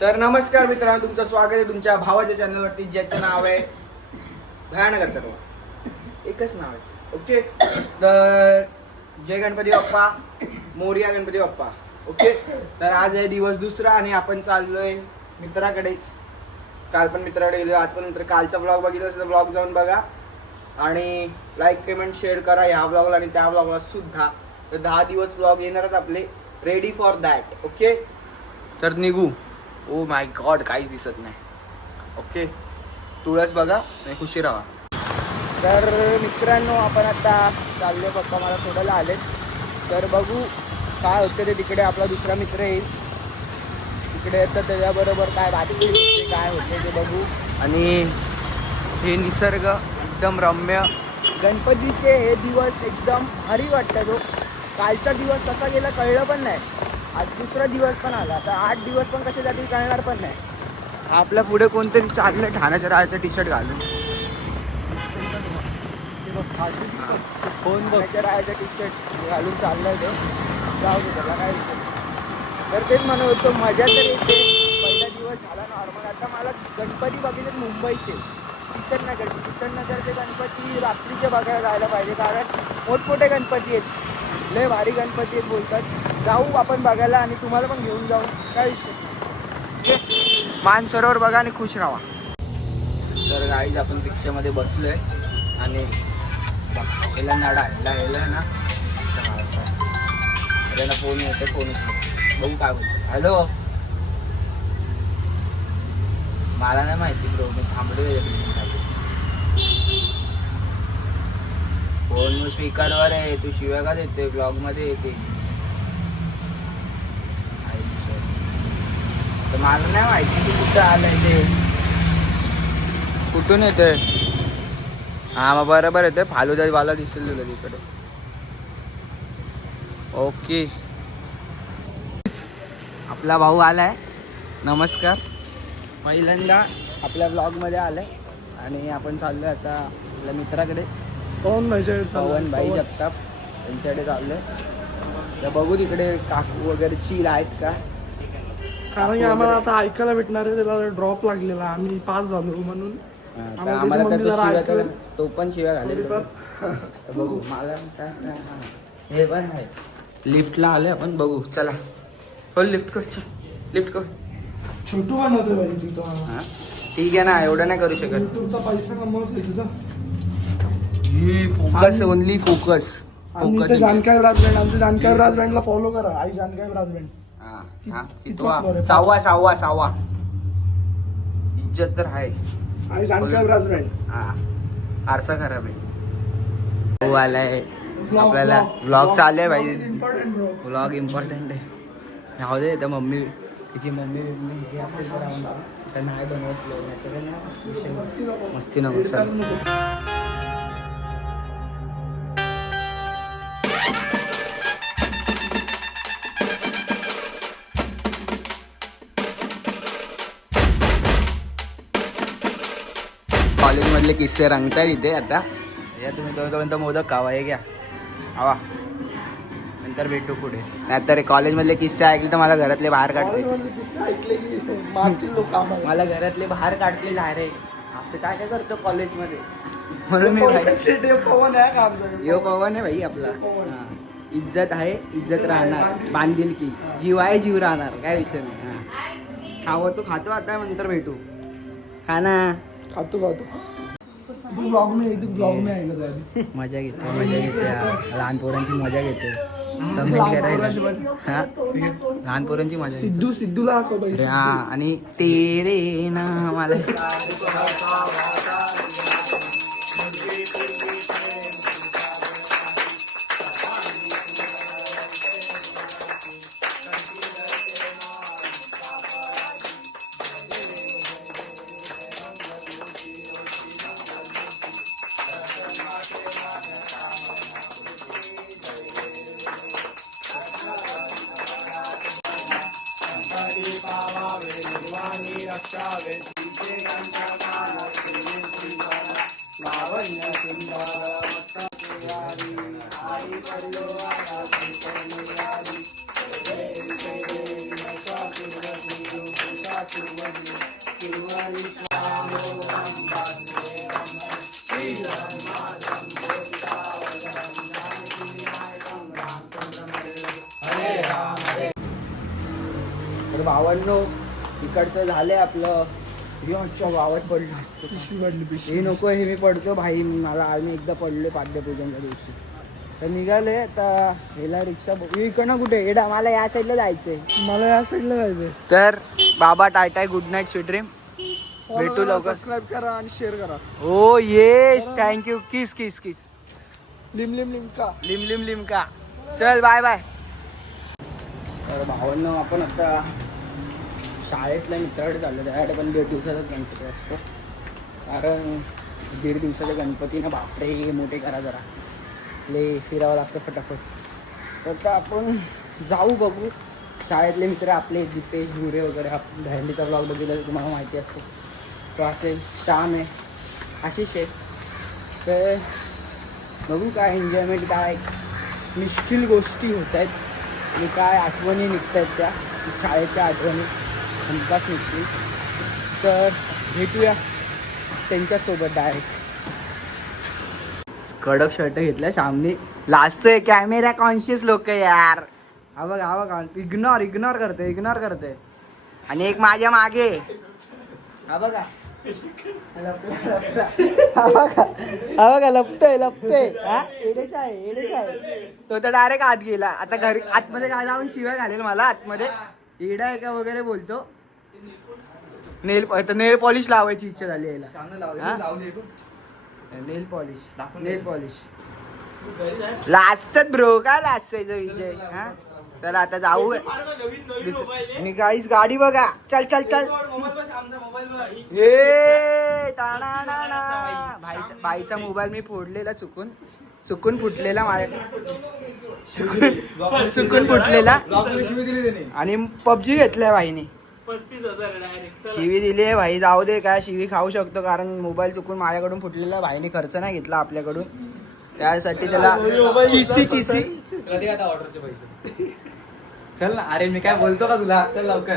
तर नमस्कार मित्रांनो, तुमचं स्वागत आहे तुमच्या भावाच्या चॅनलवरती, ज्याचं नाव आहे भयानक गणपती. एकच नाव आहे. ओके. तर जय गणपती बाप्पा, मोरया गणपती बाप्पा. ओके. तर आज आहे दिवस दुसरा आणि आपण चाललोय मित्राकडेच. काल पण मित्राकडे गेलो, आज पण मित्र. कालचा ब्लॉग बघितला असेल तर ब्लॉग जाऊन बघा आणि लाईक कमेंट शेअर करा ह्या ब्लॉगला आणि त्या ब्लॉगला सुद्धा. तर 10 दिवस ब्लॉग येणार आहेत आपले, रेडी फॉर दॅट. ओके. तर निघू. ओ माय गॉड, काहीच दिसत नाही. ओके. तुळस बघा आणि खुशी राहा. तर मित्रांनो, आपण आता चाललो. पप्पा मला सोडायला आलेत. तर बघू काय होतं ते. तिकडे आपला दुसरा मित्र येईल, तिकडे येतं त्याच्याबरोबर काय बाकी काय होते ते बघू. आणि हे निसर्ग एकदम रम्य, गणपतीचे हे दिवस एकदम भारी वाटतं. तो कालचा दिवस कसा गेला कळलं पण नाही. आज दुसरा दिवस पण आला. आता 8 दिवस पण कसे जातील कळणार पण नाही. आपल्या पुढे कोणतरी चाललंय ठाण्याच्या राहायचं टी शर्ट घालून. फोन बघायच्या राहायचं टी शर्ट घालून चाललंय तो. जाऊ दे त्याला काय विषय. तर तेच म्हणत होतो, मजा तर येते. पहिला दिवस झाला नॉर्मल. आता मला गणपती बघितले मुंबईचे, किशननगरचे गणपती रात्रीचे बघायला जायला पाहिजे, कारण मोठमोठे गणपती आहेत, लय भारी गणपती आहेत बोलतात. जाऊ आपण बघायला आणि तुम्हाला पण घेऊन जाऊ, काय विषय. मानसरोवर बघा आणि खुश राहा. तर गाईज आपण रिक्षामध्ये बसलोय आणि याला नडा यायला ना याला फोन येते. फोन बघू काय बोलतो. हॅलो, मला नाही माहिती ब्रो, मी थांबलो. फोन स्पीकरवर आहे. तू शिव्या का देते? ब्लॉग मध्ये येते. तर मला नाही माहिती की कुठं आलंय ते, कुठून येतंय. हा मग बरोबर येतोय. फालुदावाला दिसेल तुला तिकडे. ओके. आपला भाऊ आलाय. नमस्कार. पहिल्यांदा आपल्या ब्लॉगमध्ये आलाय आणि आपण चाललोय आता आपल्या मित्राकडे, पवन भाई जगताप त्यांच्याकडे चाललोय. तर बघू तिकडे काकू वगैरे चील आहेत का, कारण की आम्हाला आता ऐकायला भेटणार आहे. त्याला ड्रॉप लागलेला, आम्ही पास झालो म्हणून आम्हाला तो पण शिव्या घालेल. बघू. मला काय हे पण आहे. लिफ्टला आले आपण, बघू. चला हो, लिफ्ट कर. लिफ्ट कर. छोटू बनवतो भाई तिथं. हा ठीक आहे ना, एवढं नाही करू शकत. युट्यूबचा पैसा कमवतोय तुझा. Focus, only focus. आमच्या जानकी ब्रास बँड, आमच्या जानकी ब्रास बँडला फॉलो करा. आई जानकी ब्रास बँड. सहावा इज्जत तर आहे. आई जानकी ब्रास बँड. हा, आरसा खराब आहे. हो आलाय आपल्याला. ब्लॉग चालू आहे भाई. ब्लॉग इम्पॉर्टंट आहे. राहू दे. तर मम्मी, तिची मम्मी हे असेल तर नाही बनवत ब्लॉग, नाही मस्ती नको. कॉलेजमधले किस्से रंगतात इथे. आता या तुम्ही तोपर्यंत मोदक खावा. हे घ्या, हवा. नंतर भेटू पुढे. नाहीतर कॉलेजमधले किस्से ऐकले तर मला घरातले बाहेर काढतील. मला घरातले बाहेर काढतील डायरेक्ट. असं काय काय करतो कॉलेजमध्ये, म्हणून मी पवन आहे का आमचा? यो पवन आहे भाई आपला. इज्जत आहे, इज्जत राहणार. बांधील की जीव आहे, जीव राहणार. काय विषय नाही. खावं तो खातो. आता नंतर भेटू. खाना खातो. ब्लॉग में आहे. मजा घेते. लहान पोरांची मजा घेते. लहान पोरांची मजा. सिद्धूला आणि तेरे नाम भावांनो इकडचं झालंय आपलं. हे आमच्या गावात पडलं असतं. पिशवी पडली पिशवी. हे नको, हे मी पडतो भाई. मला आम्ही एकदा पडले पाद्यपूजनच्या दिवशी. तर निघाले आता हेला रिक्षा इकडनं कुठे एडा मला या साईडला जायचंय. मला या साईडला जायचंय. तर बाबा tata good night sweet dream. भेटू लवकर. सबस्क्राईब करा आणि शेअर करा. हो येस थँक्यू. किस किस किस. लिम लिम लिमका. लिम लिम लिमका. चल बाय बाय. तर भावांना आपण आता शाळेतल्या मित्राकडे चाललो. त्याकडे पण 1.5 दिवसाचाच गणपती असतो. कारण 1.5 दिवसाच्या गणपतीनं बापरे मोठे करा जरा. ले फिरावं लागतं फटाफट. तर आता आपण जाऊ बघू. शाळेतले मित्र आपले दीपेश गुरे वगैरे. दहंडीचा ब्लॉग बघितला तर तुम्हाला माहिती असतो. तो असेल श्याम आहे, आशिष आहे. तर बघू काय एन्जॉयमेंट, काय मुश्किल गोष्टी होत आहेत आणि काय आठवणी निघत आहेत त्या शाळेच्या आठवणी हमखास निघतील. तर भेटूया त्यांच्यासोबत डायरेक्ट. कडक शर्ट घेतला श्यामने. लाजतोय. कॅमेरा कॉन्शियस लोक यार. हा बघा इग्नोर करते. आणि एक माझ्या मागे हा बघा लपतोय. हा एडेच आहे. तो तर डायरेक्ट आत गेला. आता घरी आतमध्ये काय जाऊन शिवाय घालेल मला. आतमध्ये एडा आहे का वगैरे बोलतो. नेल पॉलिश लावायची इच्छा झाली याला. नेल पॉलिश लाजतात ब्रो. काय लाजतायचा विषय. हा चला आता जाऊ. आणि गाईस गाडी बघा. चल हे भाईचा मोबाईल मी फोडलेला चुकून फुटलेला चुकून फुटलेला. आणि पबजी घेतलाय भाईने. 35,000 शिवी दिली आहे भाई. जाऊ दे काय शिवी खाऊ शकतो. कारण मोबाईल चुकून माझ्याकडून फुटलेला. भाईने खर्च नाही घेतला आपल्याकडून. त्यासाठी त्याला किसी कधी आता ऑर्डरचे पैसे. चल ना. अरे मी काय बोलतो का तुला. चल लवकर.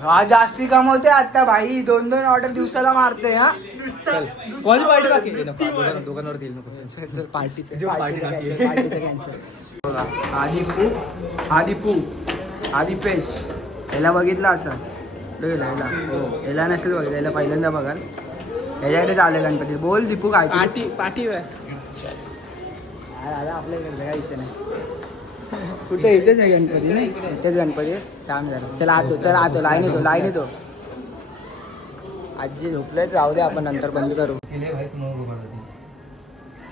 हा जास्ती कमवते आता भाई. 2 ऑर्डर दिवसाला मारते. हा चल कोणी पार्टी बाकी दुकानावर देईल नको. पार्टीचं कॅन्सल. आदिपेश याला बघितला असं. याला नसेल बघितलं. याला पहिल्यांदा बघाल. याच्याकडे चालू गणपती. बोल दीपू काय पाठी आपल्याकडे काय विषय नाही. कुठे इथेच आहे गणपती. नाही इथेच गणपती. थांब जरा. चला आतो लाईन येतो. आजी झोपले. जाऊ दे आपण नंतर बंद करू. केले भाई तू नको बोलत.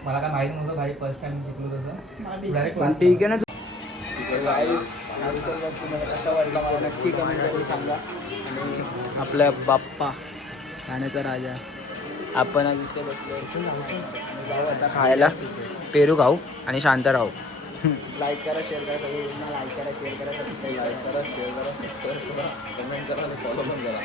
मला काय माहिती नव्हतं भाई. फर्स्ट टाइम शिकलो तसं. पण ठीक आहे ना. तुम्हाला कसा वाटला मला नक्की कमेंट करून सांगा. आणि आपला बाप्पा ठाण्याचा राजा. आपण आज इथे बसलो. जाऊ आता खायला. पेरू खाऊ आणि शांत राहू. लाईक करा, शेअर करा. सगळ्यांना लाईक करा, शेअर करा. सबस्क्राईब करा, शेअर करा, सबस्क्राईब करा, कमेंट करा आणि फॉलो पण करा.